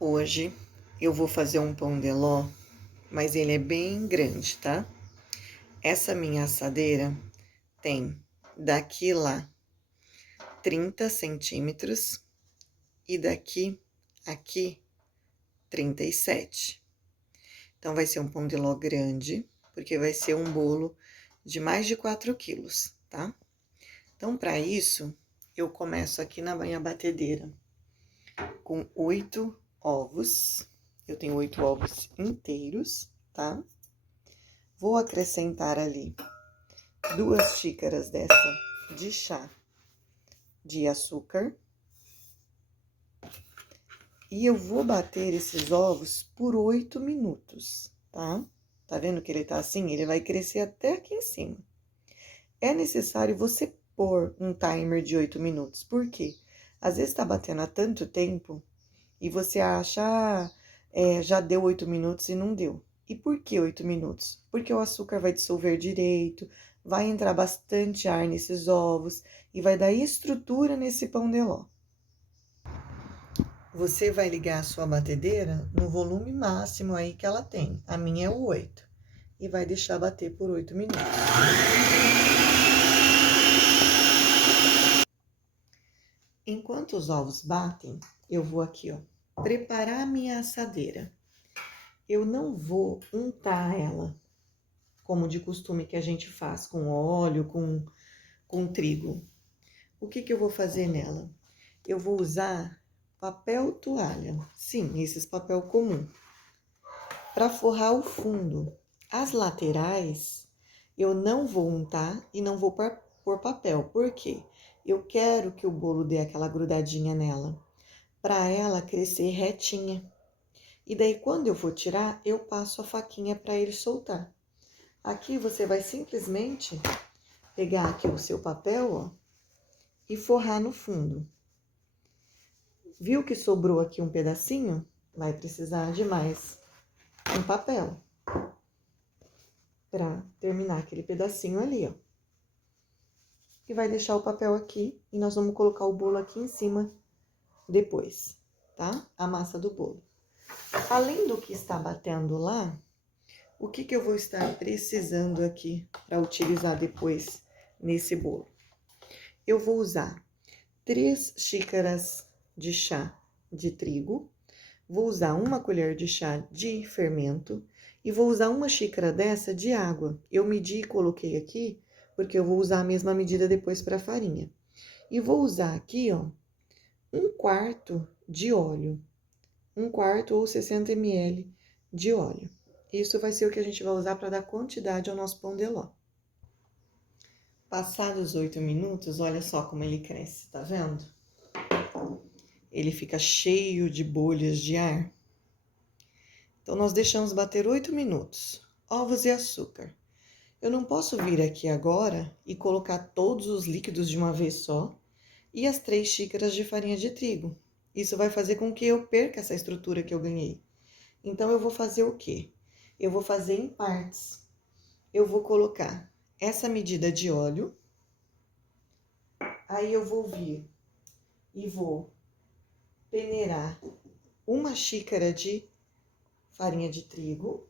Hoje eu vou fazer um pão de ló, mas ele é bem grande, tá? Essa minha assadeira tem daqui lá 30 centímetros e daqui aqui 37. Então, vai ser um pão de ló grande, porque vai ser um bolo de mais de 4 quilos, tá? Então, para isso, eu começo aqui na minha batedeira com 8 ovos. Eu tenho 8 ovos inteiros, tá? Vou acrescentar ali 2 xícaras dessa de chá de açúcar. E eu vou bater esses ovos por 8 minutos, tá? Tá vendo que ele tá assim? Ele vai crescer até aqui em cima. É necessário você pôr um timer de 8 minutos. Por quê? Às vezes tá batendo há tanto tempo e você acha, já deu 8 minutos e não deu. E por que 8 minutos? Porque o açúcar vai dissolver direito, vai entrar bastante ar nesses ovos e vai dar estrutura nesse pão de ló. Você vai ligar a sua batedeira no volume máximo aí que ela tem. A minha é o 8. E vai deixar bater por 8 minutos. Enquanto os ovos batem, eu vou aqui, ó, preparar a minha assadeira. Eu não vou untar ela, como de costume que a gente faz, com óleo, com trigo. O que eu vou fazer nela? Eu vou usar papel toalha. Sim, esses papel comum. Para forrar o fundo. As laterais, eu não vou untar e não vou pôr papel. Por quê? Eu quero que o bolo dê aquela grudadinha nela, para ela crescer retinha. E daí, quando eu for tirar, eu passo a faquinha para ele soltar. Aqui, você vai simplesmente pegar aqui o seu papel, ó, e forrar no fundo. Viu que sobrou aqui um pedacinho? Vai precisar de mais um papel para terminar aquele pedacinho ali, ó. E vai deixar o papel aqui e nós vamos colocar o bolo aqui em cima depois, tá? A massa do bolo. Além do que está batendo lá, o que eu vou estar precisando aqui para utilizar depois nesse bolo? Eu vou usar 3 xícaras de chá de trigo, vou usar 1 colher de chá de fermento e vou usar 1 xícara dessa de água. Eu medi e coloquei aqui, porque eu vou usar a mesma medida depois para a farinha. E vou usar aqui, ó, 1/4 de óleo. 1/4 ou 60 ml de óleo. Isso vai ser o que a gente vai usar para dar quantidade ao nosso pão de ló. Passados 8 minutos, olha só como ele cresce, tá vendo? Ele fica cheio de bolhas de ar. Então, nós deixamos bater 8 minutos. Ovos e açúcar. Eu não posso vir aqui agora e colocar todos os líquidos de uma vez só e as 3 xícaras de farinha de trigo. Isso vai fazer com que eu perca essa estrutura que eu ganhei. Então, eu vou fazer o quê? Eu vou fazer em partes. Eu vou colocar essa medida de óleo. Aí, eu vou vir e vou peneirar 1 xícara de farinha de trigo.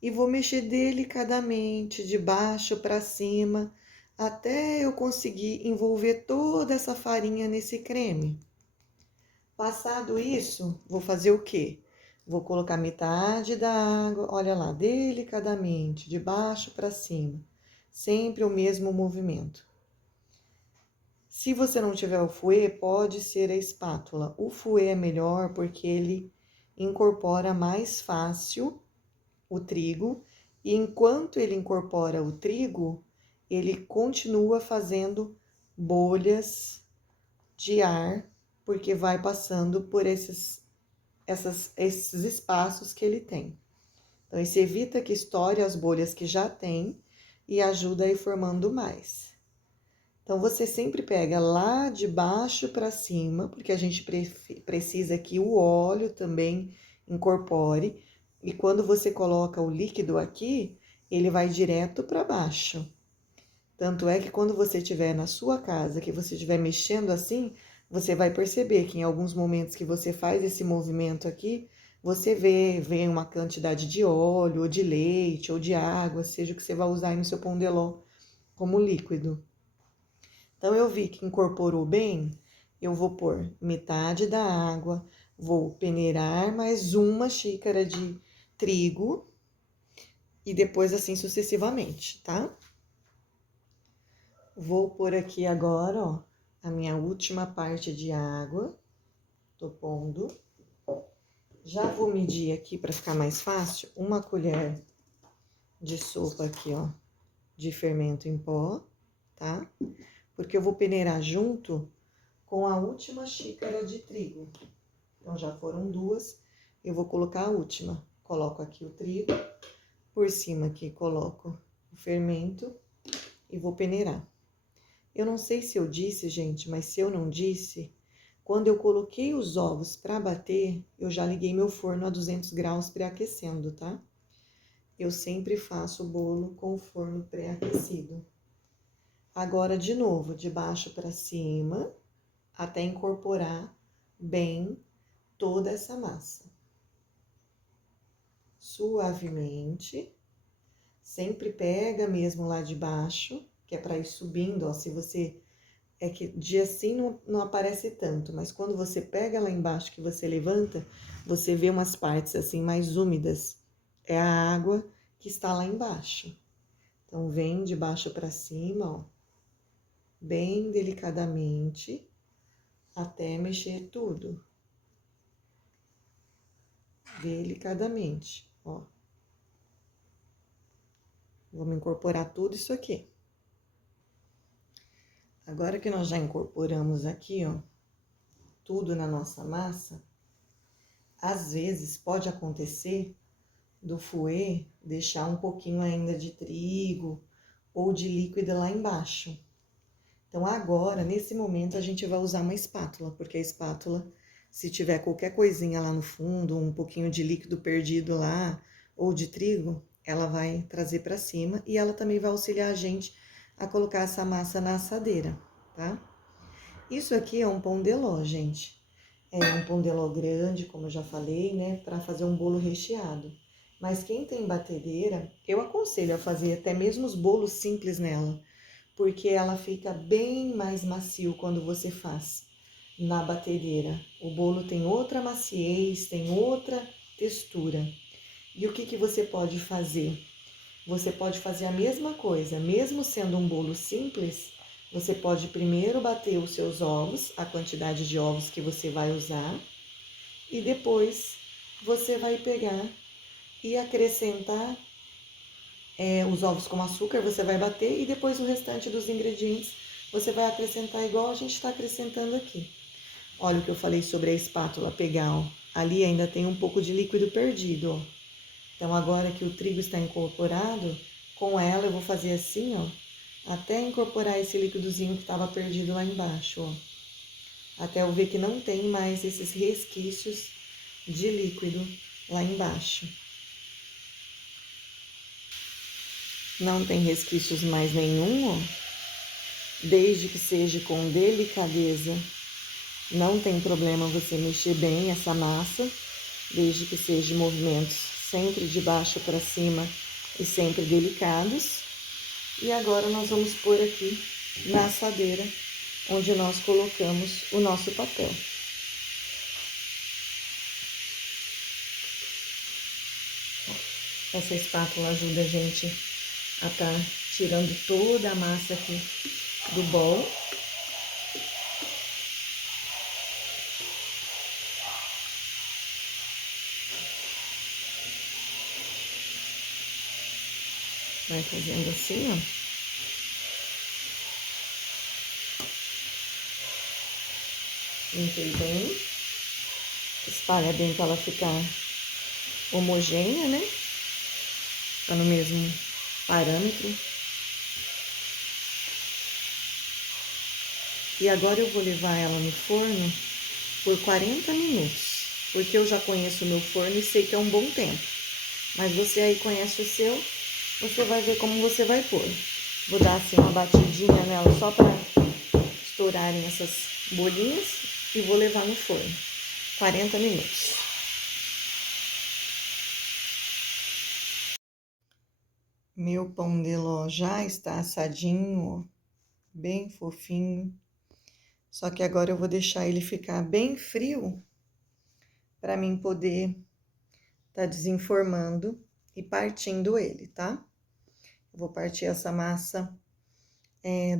E vou mexer delicadamente, de baixo para cima, até eu conseguir envolver toda essa farinha nesse creme. Passado isso, vou fazer o quê? Vou colocar metade da água, olha lá, delicadamente, de baixo para cima. Sempre o mesmo movimento. Se você não tiver o fouet, pode ser a espátula. O fouet é melhor porque ele incorpora mais fácil o trigo, e enquanto ele incorpora o trigo, ele continua fazendo bolhas de ar, porque vai passando por esses espaços que ele tem. Então, isso evita que estoure as bolhas que já tem e ajuda a ir formando mais. Então, você sempre pega lá de baixo para cima, porque a gente precisa que o óleo também incorpore. E quando você coloca o líquido aqui, ele vai direto para baixo. Tanto é que quando você estiver na sua casa, que você estiver mexendo assim, você vai perceber que em alguns momentos que você faz esse movimento aqui, você vê uma quantidade de óleo, ou de leite, ou de água, seja o que você vai usar aí no seu pão de ló como líquido. Então, eu vi que incorporou bem, eu vou pôr metade da água, vou peneirar mais uma xícara de trigo e depois assim sucessivamente, tá? Vou pôr aqui agora, ó, a minha última parte de água. Tô pondo. Já vou medir aqui para ficar mais fácil, uma colher de sopa aqui, ó, de fermento em pó, tá? Porque eu vou peneirar junto com a última xícara de trigo. Então, já foram 2, eu vou colocar a última. Coloco aqui o trigo, por cima aqui coloco o fermento e vou peneirar. Eu não sei se eu disse, gente, mas se eu não disse, quando eu coloquei os ovos para bater, eu já liguei meu forno a 200 graus pré-aquecendo, tá? Eu sempre faço o bolo com o forno pré-aquecido. Agora, de novo, de baixo para cima, até incorporar bem toda essa massa. Suavemente, sempre pega mesmo lá de baixo, que é para ir subindo, ó, se você... É que de assim não aparece tanto, mas quando você pega lá embaixo, que você levanta, você vê umas partes assim mais úmidas. É a água que está lá embaixo. Então, vem de baixo para cima, ó, bem delicadamente, até mexer tudo. Delicadamente, ó. Vamos incorporar tudo isso aqui. Agora que nós já incorporamos aqui, ó, tudo na nossa massa, às vezes pode acontecer do fouet deixar um pouquinho ainda de trigo ou de líquido lá embaixo. Então, agora, nesse momento, a gente vai usar uma espátula, porque a espátula, se tiver qualquer coisinha lá no fundo, um pouquinho de líquido perdido lá, ou de trigo, ela vai trazer para cima e ela também vai auxiliar a gente a colocar essa massa na assadeira, tá? Isso aqui é um pão de ló, gente. É um pão de ló grande, como eu já falei, né, para fazer um bolo recheado. Mas quem tem batedeira, eu aconselho a fazer até mesmo os bolos simples nela, porque ela fica bem mais macio quando você faz na batedeira. O bolo tem outra maciez, tem outra textura. E o que você pode fazer? Você pode fazer a mesma coisa, mesmo sendo um bolo simples, você pode primeiro bater os seus ovos, a quantidade de ovos que você vai usar, e depois você vai pegar e acrescentar os ovos com açúcar, você vai bater, e depois o restante dos ingredientes você vai acrescentar igual a gente está acrescentando aqui. Olha o que eu falei sobre a espátula pegar, ó. Ali ainda tem um pouco de líquido perdido, ó. Então, agora que o trigo está incorporado, com ela eu vou fazer assim, ó, até incorporar esse líquidozinho que estava perdido lá embaixo, ó. Até eu ver que não tem mais esses resquícios de líquido lá embaixo. Não tem resquícios mais nenhum, ó. Desde que seja com delicadeza, não tem problema você mexer bem essa massa, desde que seja movimentos sempre de baixo para cima e sempre delicados. E agora nós vamos pôr aqui na assadeira, onde nós colocamos o nosso papel. Essa espátula ajuda a gente a estar tirando toda a massa aqui do bol. Vai fazendo assim, ó. Limpei bem. Espalha bem para ela ficar homogênea, né? Tá no mesmo parâmetro. E agora eu vou levar ela no forno por 40 minutos. Porque eu já conheço o meu forno e sei que é um bom tempo. Mas você aí conhece o seu, você vai ver como você vai pôr. Vou dar assim uma batidinha nela só para estourarem essas bolinhas e vou levar no forno. 40 minutos. Meu pão de ló já está assadinho, ó, bem fofinho. Só que agora eu vou deixar ele ficar bem frio para mim poder tá desenformando e partindo ele, tá? Eu vou partir essa massa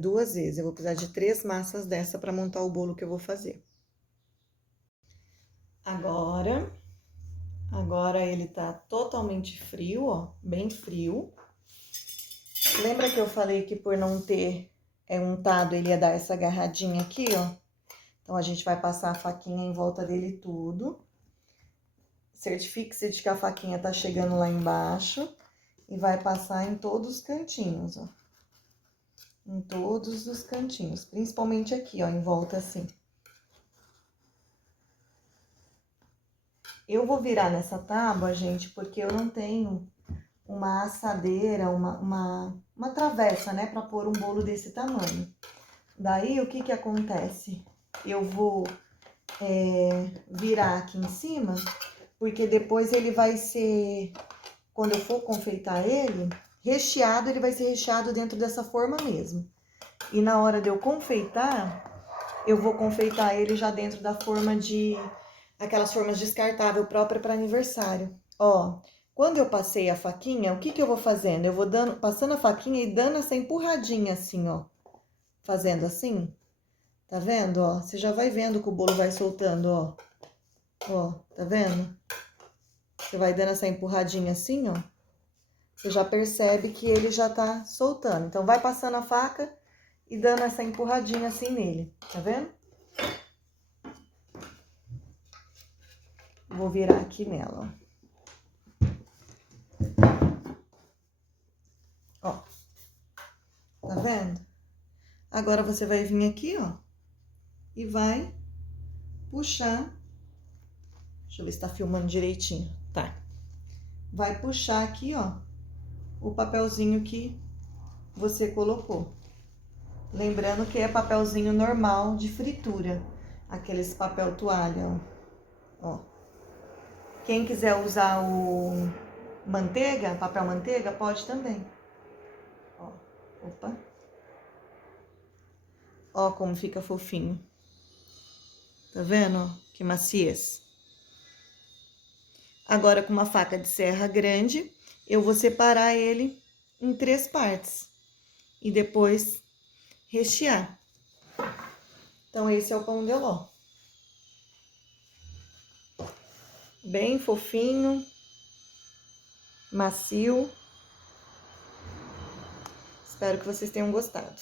2 vezes. Eu vou precisar de 3 massas dessa para montar o bolo que eu vou fazer. Agora ele tá totalmente frio, ó, bem frio. Lembra que eu falei que por não ter untado, ele ia dar essa agarradinha aqui, ó? Então, a gente vai passar a faquinha em volta dele tudo. Certifique-se de que a faquinha tá chegando lá embaixo. E vai passar em todos os cantinhos, ó. Em todos os cantinhos, principalmente aqui, ó, em volta assim. Eu vou virar nessa tábua, gente, porque eu não tenho uma assadeira, uma travessa, né, pra pôr um bolo desse tamanho. Daí, o que que acontece? Eu vou virar aqui em cima, porque depois ele vai ser, quando eu for confeitar ele, recheado, ele vai ser recheado dentro dessa forma mesmo. E na hora de eu confeitar, eu vou confeitar ele já dentro da forma aquelas formas descartável própria para aniversário. Ó, quando eu passei a faquinha, o que que eu vou fazendo? Eu vou passando a faquinha e dando essa empurradinha assim, ó. Fazendo assim. Tá vendo, ó? Você já vai vendo que o bolo vai soltando, ó. Ó, tá vendo? Você vai dando essa empurradinha assim, ó. Você já percebe que ele já tá soltando. Então, vai passando a faca e dando essa empurradinha assim nele. Tá vendo? Vou virar aqui nela, ó. Ó. Tá vendo? Agora, você vai vir aqui, ó. E vai puxar. Deixa eu ver se tá filmando direitinho. Tá. Vai puxar aqui, ó, o papelzinho que você colocou. Lembrando que é papelzinho normal de fritura. Aqueles papel toalha, ó. Quem quiser usar o manteiga, papel manteiga, pode também. Ó, opa. Ó como fica fofinho. Tá vendo, ó? Que maciez. Agora, com uma faca de serra grande, eu vou separar ele em 3 partes. E depois rechear. Então, esse é o pão de ló. Bem fofinho, macio. Espero que vocês tenham gostado.